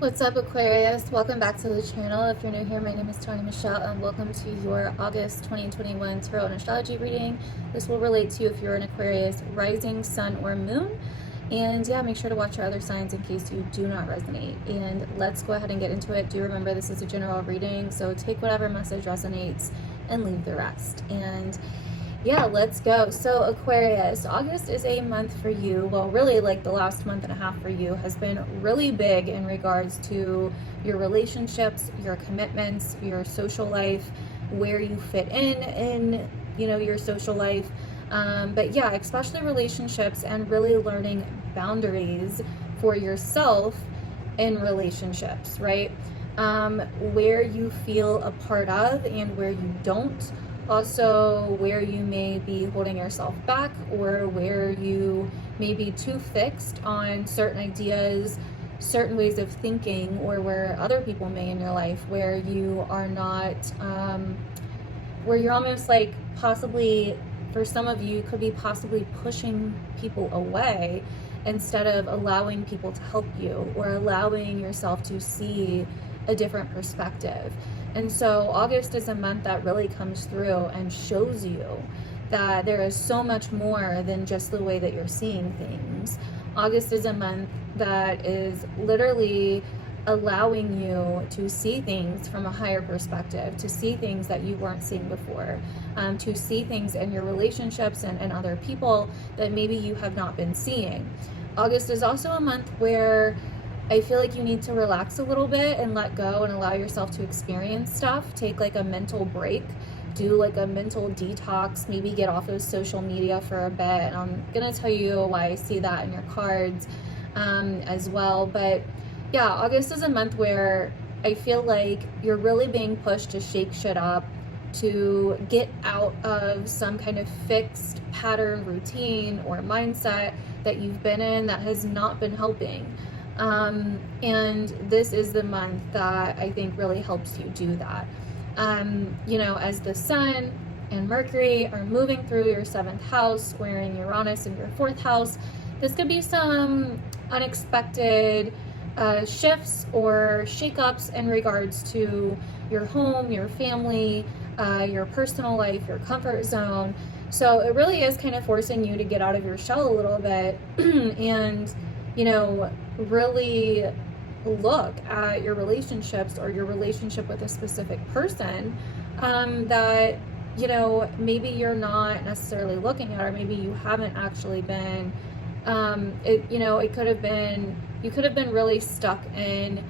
What's up, Aquarius? Welcome back to the channel. If you're new here, my name is Tony Michelle, and welcome to your August 2021 Tarot and Astrology reading. This will relate to you if you're an Aquarius rising, sun, or moon. And yeah, make sure to watch your other signs in case you do not resonate. And let's go ahead and get into it. Do remember this is a general reading, so take whatever message resonates and leave the rest. And yeah, let's go. So Aquarius, August is a month for you. Well, really like the last month and a half for you has been really big in regards to your relationships, your commitments, your social life, where you fit in, your social life. But yeah, especially relationships and really learning boundaries for yourself in relationships, right? Where you feel a part of and where you don't. Also, where you may be holding yourself back or where you may be too fixed on certain ideas, certain ways of thinking, or where other people may in your life, where you are not, where you're almost like possibly, for some of you, could be possibly pushing people away instead of allowing people to help you or allowing yourself to see a different perspective. And so August is a month that really comes through and shows you that there is so much more than just the way that you're seeing things. August is a month that is literally allowing you to see things from a higher perspective, to see things that you weren't seeing before, to see things in your relationships and other people that maybe you have not been seeing. August is also a month where I feel like you need to relax a little bit and let go and allow yourself to experience stuff. Take like a mental break, do like a mental detox, maybe get off of social media for a bit. And I'm gonna tell you why I see that in your cards as well. But yeah, August is a month where I feel like you're really being pushed to shake shit up, to get out of some kind of fixed pattern, routine, or mindset that you've been in that has not been helping. And this is the month that I think really helps you do that. As the sun and Mercury are moving through your 7th house, squaring Uranus in your 4th house, this could be some unexpected shifts or shakeups in regards to your home, your family, your personal life, your comfort zone. So it really is kind of forcing you to get out of your shell a little bit and really look at your relationships or your relationship with a specific person that maybe you're not necessarily looking at, or maybe you haven't actually been. It could have been, you could have been really stuck in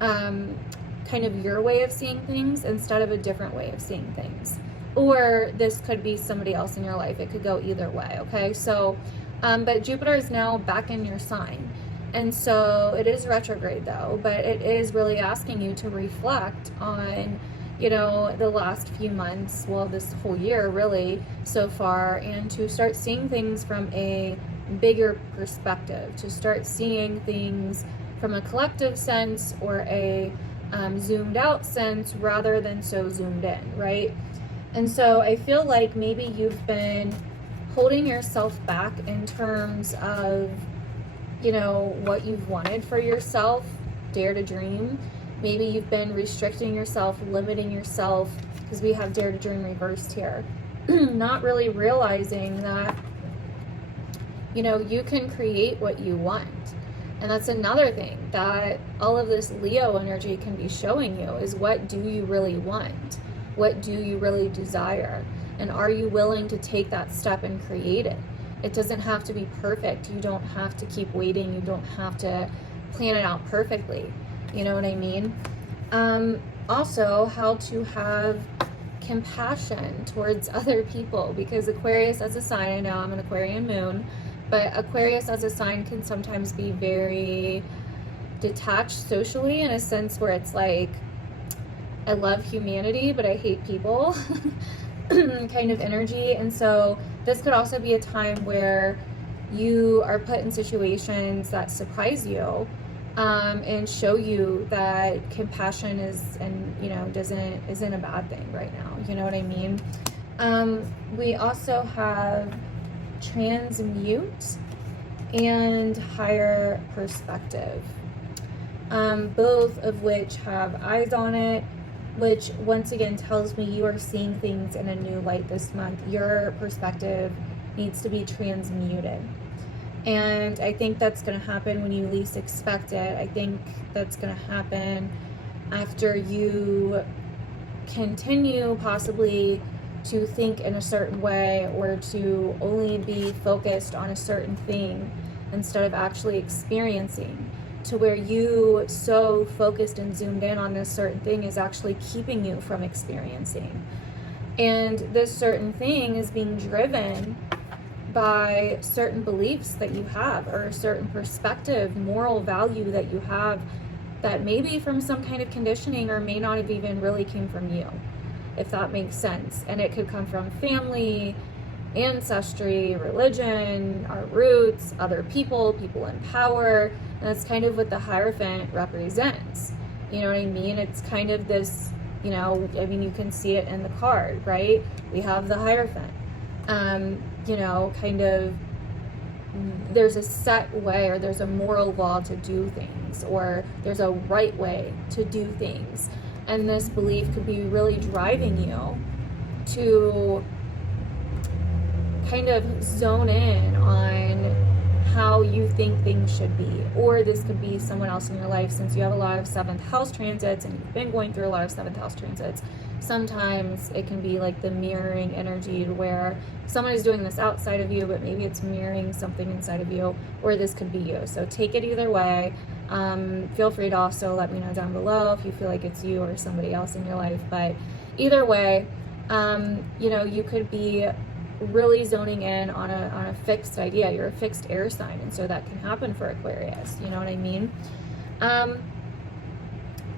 kind of your way of seeing things instead of a different way of seeing things. Or this could be somebody else in your life. It could go either way. Okay, so but Jupiter is now back in your sign. And so it is retrograde though, but it is really asking you to reflect on, the last few months, well, this whole year really so far, and to start seeing things from a bigger perspective, to start seeing things from a collective sense or a zoomed out sense rather than so zoomed in, right? And so I feel like maybe you've been holding yourself back in terms of what you've wanted for yourself, dare to dream. Maybe you've been restricting yourself, limiting yourself, because we have dare to dream reversed here. Not really realizing that, you can create what you want. And that's another thing that all of this Leo energy can be showing you is, what do you really want? What do you really desire? And are you willing to take that step and create it? It doesn't have to be perfect. You don't have to keep waiting. You don't have to plan it out perfectly. You know what I mean? Also, how to have compassion towards other people, because Aquarius as a sign, I know I'm an Aquarian moon, but Aquarius as a sign can sometimes be very detached socially, in a sense where it's like, I love humanity, but I hate people kind of energy. And so this could also be a time where you are put in situations that surprise you and show you that compassion isn't a bad thing right now. You know what I mean? We also have transmute and higher perspective. both of which have eyes on it, which once again tells me you are seeing things in a new light this month. Your perspective needs to be transmuted. And I think that's going to happen when you least expect it. I think that's going to happen after you continue possibly to think in a certain way, or to only be focused on a certain thing instead of actually experiencing, to where you so focused and zoomed in on this certain thing is actually keeping you from experiencing. And this certain thing is being driven by certain beliefs that you have, or a certain perspective, moral value that you have, that may be from some kind of conditioning, or may not have even really came from you, if that makes sense. And it could come from family, ancestry, religion, our roots, other people, people in power. And that's kind of what the Hierophant represents. You know what I mean? It's kind of this, you know, I mean, you can see it in the card, right? We have the Hierophant. You know, kind of, there's a set way, or there's a moral law to do things, or there's a right way to do things. And this belief could be really driving you to kind of zone in on how you think things should be. Or this could be someone else in your life, since you have a lot of 7th house transits and you've been going through a lot of 7th house transits. Sometimes it can be like the mirroring energy, to where someone is doing this outside of you, but maybe it's mirroring something inside of you, or this could be you. So take it either way. Feel free to also let me know down below if you feel like it's you or somebody else in your life. But either way, you know, you could be really zoning in on a fixed idea. You're a fixed air sign, and so that can happen for Aquarius, you know what I mean?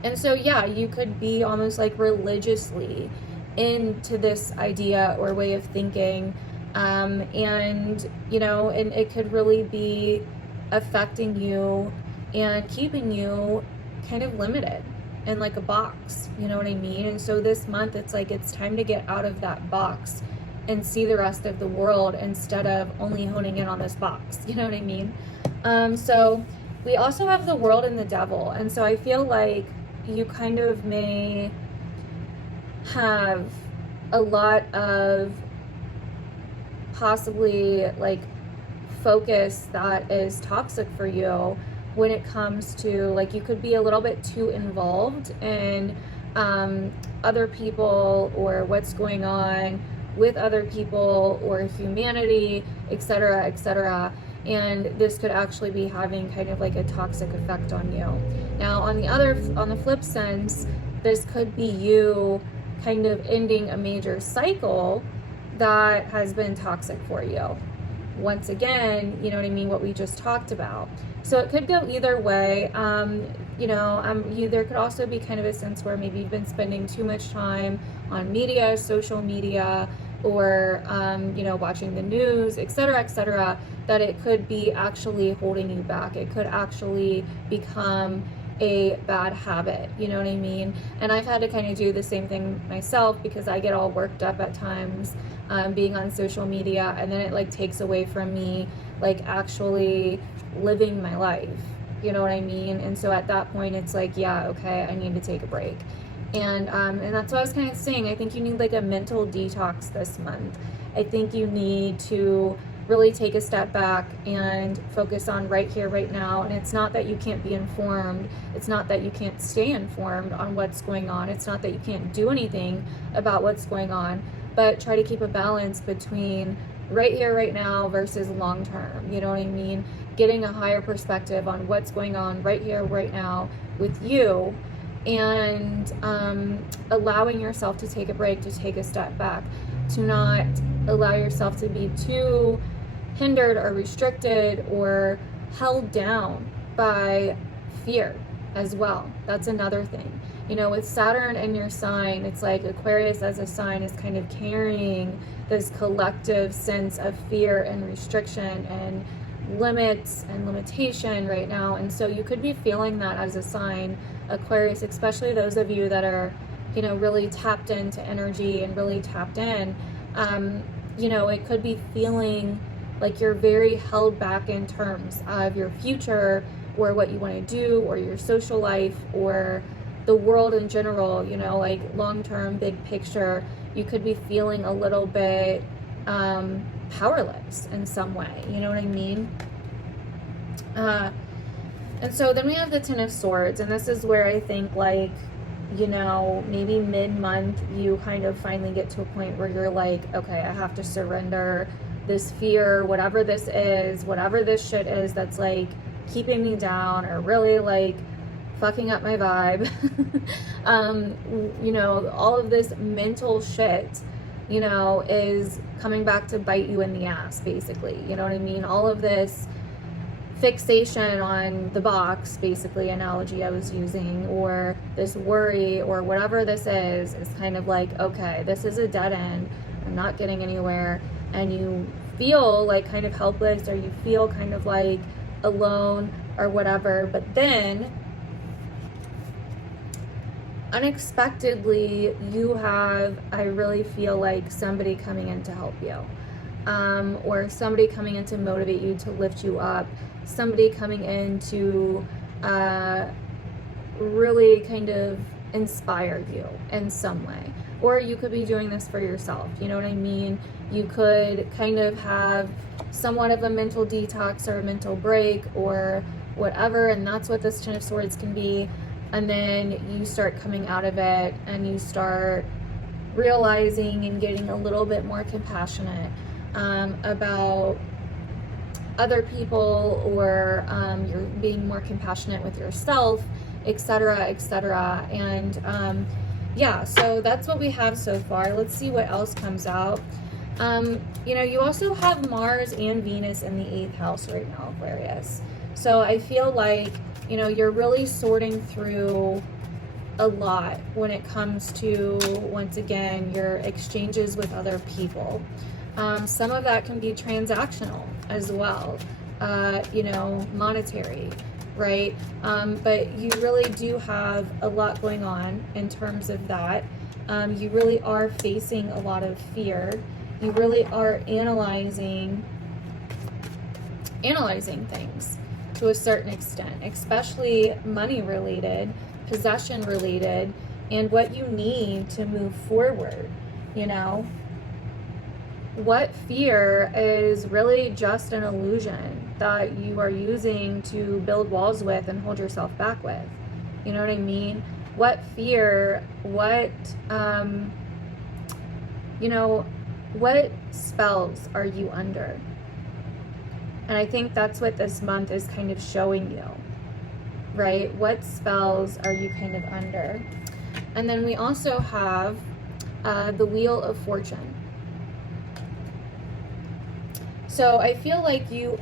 And so yeah, you could be almost like religiously into this idea or way of thinking, and you know, and it could really be affecting you and keeping you kind of limited in like a box, you know what I mean? And so this month, it's like it's time to get out of that box and see the rest of the world, instead of only honing in on this box, you know what I mean? So we also have the World and the Devil. And so I feel like you kind of may have a lot of possibly like focus that is toxic for you when it comes to, like, you could be a little bit too involved in other people, or what's going on with other people or humanity, etc., etc. And this could actually be having kind of like a toxic effect on you. Now, on the flip sense, this could be you kind of ending a major cycle that has been toxic for you. Once again, you know what I mean, what we just talked about. So it could go either way. You know, there could also be kind of a sense where maybe you've been spending too much time on media, social media, or you know, watching the news, etc., that it could be actually holding you back. It could actually become a bad habit, you know what I mean? And I've had to kind of do the same thing myself, because I get all worked up at times being on social media, and then it like takes away from me like actually living my life, you know what I mean? And so at that point, it's like, yeah, okay, I need to take a break. And that's what I was kind of saying. I think you need like a mental detox this month. I think you need to really take a step back and focus on right here, right now. And it's not that you can't be informed. It's not that you can't stay informed on what's going on. It's not that you can't do anything about what's going on, but try to keep a balance between right here, right now versus long term. You know what I mean? Getting a higher perspective on what's going on right here, right now with you, and allowing yourself to take a break, to take a step back, to not allow yourself to be too hindered or restricted or held down by fear as well. That's another thing. You know, with Saturn in your sign, it's like Aquarius as a sign is kind of carrying this collective sense of fear and restriction and limits and limitation right now. And so you could be feeling that as a sign, Aquarius, especially those of you that are, you know, really tapped into energy and really tapped in. You know, it could be feeling like you're very held back in terms of your future, or what you want to do, or your social life, or the world in general, you know, like long-term, big picture, you could be feeling a little bit powerless in some way, you know what I mean? And so then we have the Ten of Swords, and this is where I think, like, you know, maybe mid-month you kind of finally get to a point where you're like, okay, I have to surrender this fear, whatever this is, whatever this shit is that's like keeping me down or really like fucking up my vibe. You know, all of this mental shit, you know, is coming back to bite you in the ass, basically. You know what I mean? All of this fixation on the box, basically, analogy I was using, or this worry or whatever this is kind of like, okay, this is a dead end. I'm not getting anywhere. And you feel like kind of helpless, or you feel kind of like alone or whatever. But then unexpectedly you have, I really feel like, somebody coming in to help you, or somebody coming in to motivate you, to lift you up, somebody coming in to really kind of inspire you in some way. Or you could be doing this for yourself, you know what I mean? You could kind of have somewhat of a mental detox or a mental break or whatever, and that's what this Ten of Swords can be. And then you start coming out of it, and you start realizing and getting a little bit more compassionate about other people, or you're being more compassionate with yourself, etc., etc. And yeah, so that's what we have so far. Let's see what else comes out. You know, you also have Mars and Venus in the 8th house right now, Aquarius. So I feel like, you know, you're really sorting through a lot when it comes to, once again, your exchanges with other people. Some of that can be transactional as well, you know, monetary, right? But you really do have a lot going on in terms of that. You really are facing a lot of fear. You really are analyzing things to a certain extent, especially money related, possession related, and what you need to move forward, you know? What fear is really just an illusion that you are using to build walls with and hold yourself back with? You know what I mean? What fear, what, you know, what spells are you under? And I think that's what this month is kind of showing you, right? What spells are you kind of under? And then we also have the Wheel of Fortune. So I feel like you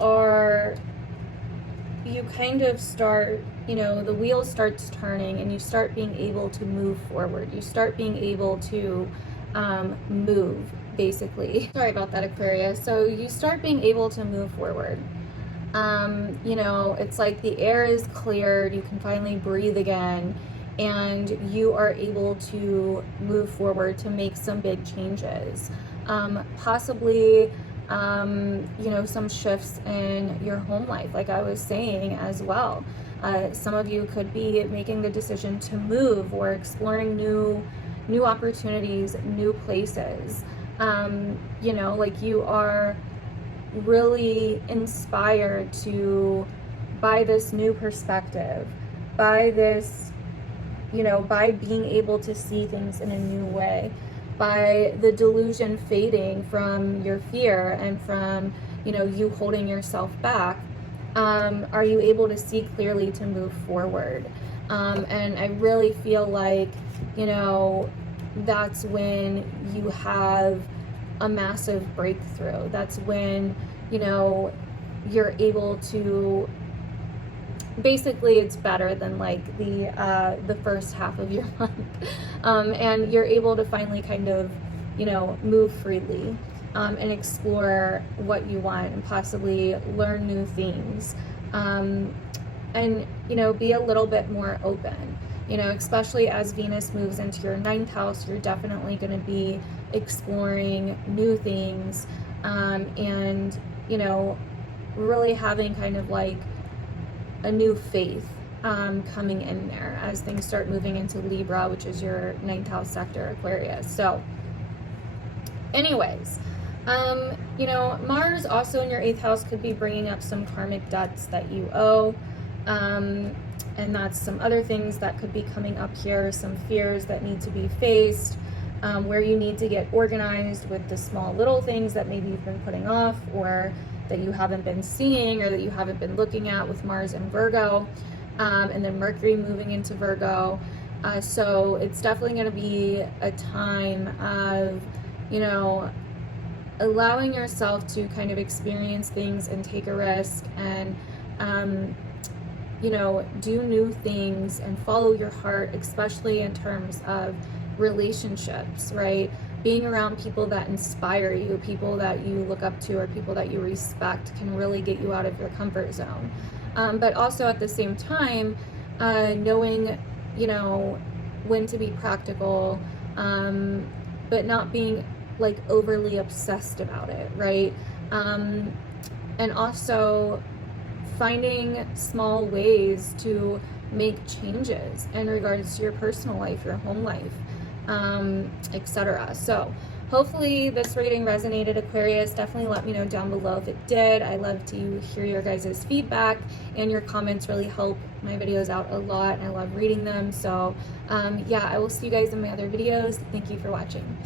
kind of start, you know, the wheel starts turning, and you start being able to move forward. You start being able to move, basically. Sorry about that, Aquarius. So you start being able to move forward. You know, it's like the air is cleared, you can finally breathe again, and you are able to move forward to make some big changes. Possibly, you know, some shifts in your home life, like I was saying as well. Some of you could be making the decision to move, or exploring new opportunities, new places. You know, like you are really inspired to, by this new perspective, by this, you know, by being able to see things in a new way, by the delusion fading from your fear and from, you know, you holding yourself back, are you able to see clearly to move forward? And I really feel like, you know, that's when you have a massive breakthrough. That's when, you know, you're able to, basically it's better than like the first half of your month, and you're able to finally kind of, you know, move freely, and explore what you want, and possibly learn new things, and, you know, be a little bit more open. You know, especially as Venus moves into your 9th house, you're definitely going to be exploring new things, and, you know, really having kind of like a new faith coming in there as things start moving into Libra, which is your 9th house sector, Aquarius. So anyways, you know, Mars also in your 8th house could be bringing up some karmic debts that you owe. And that's some other things that could be coming up here, some fears that need to be faced, where you need to get organized with the small little things that maybe you've been putting off or that you haven't been seeing or that you haven't been looking at with Mars and Virgo, and then Mercury moving into Virgo. So it's definitely going to be a time of, you know, allowing yourself to kind of experience things and take a risk and, you know, do new things and follow your heart, especially in terms of relationships, right? Being around people that inspire you, people that you look up to, or people that you respect can really get you out of your comfort zone. But also at the same time, knowing, you know, when to be practical, but not being like overly obsessed about it, right? And also finding small ways to make changes in regards to your personal life, your home life, etc. So hopefully this reading resonated, Aquarius. Definitely let me know down below if it did. I love to hear your guys' feedback, and your comments really help my videos out a lot, and I love reading them. So yeah, I will see you guys in my other videos. Thank you for watching.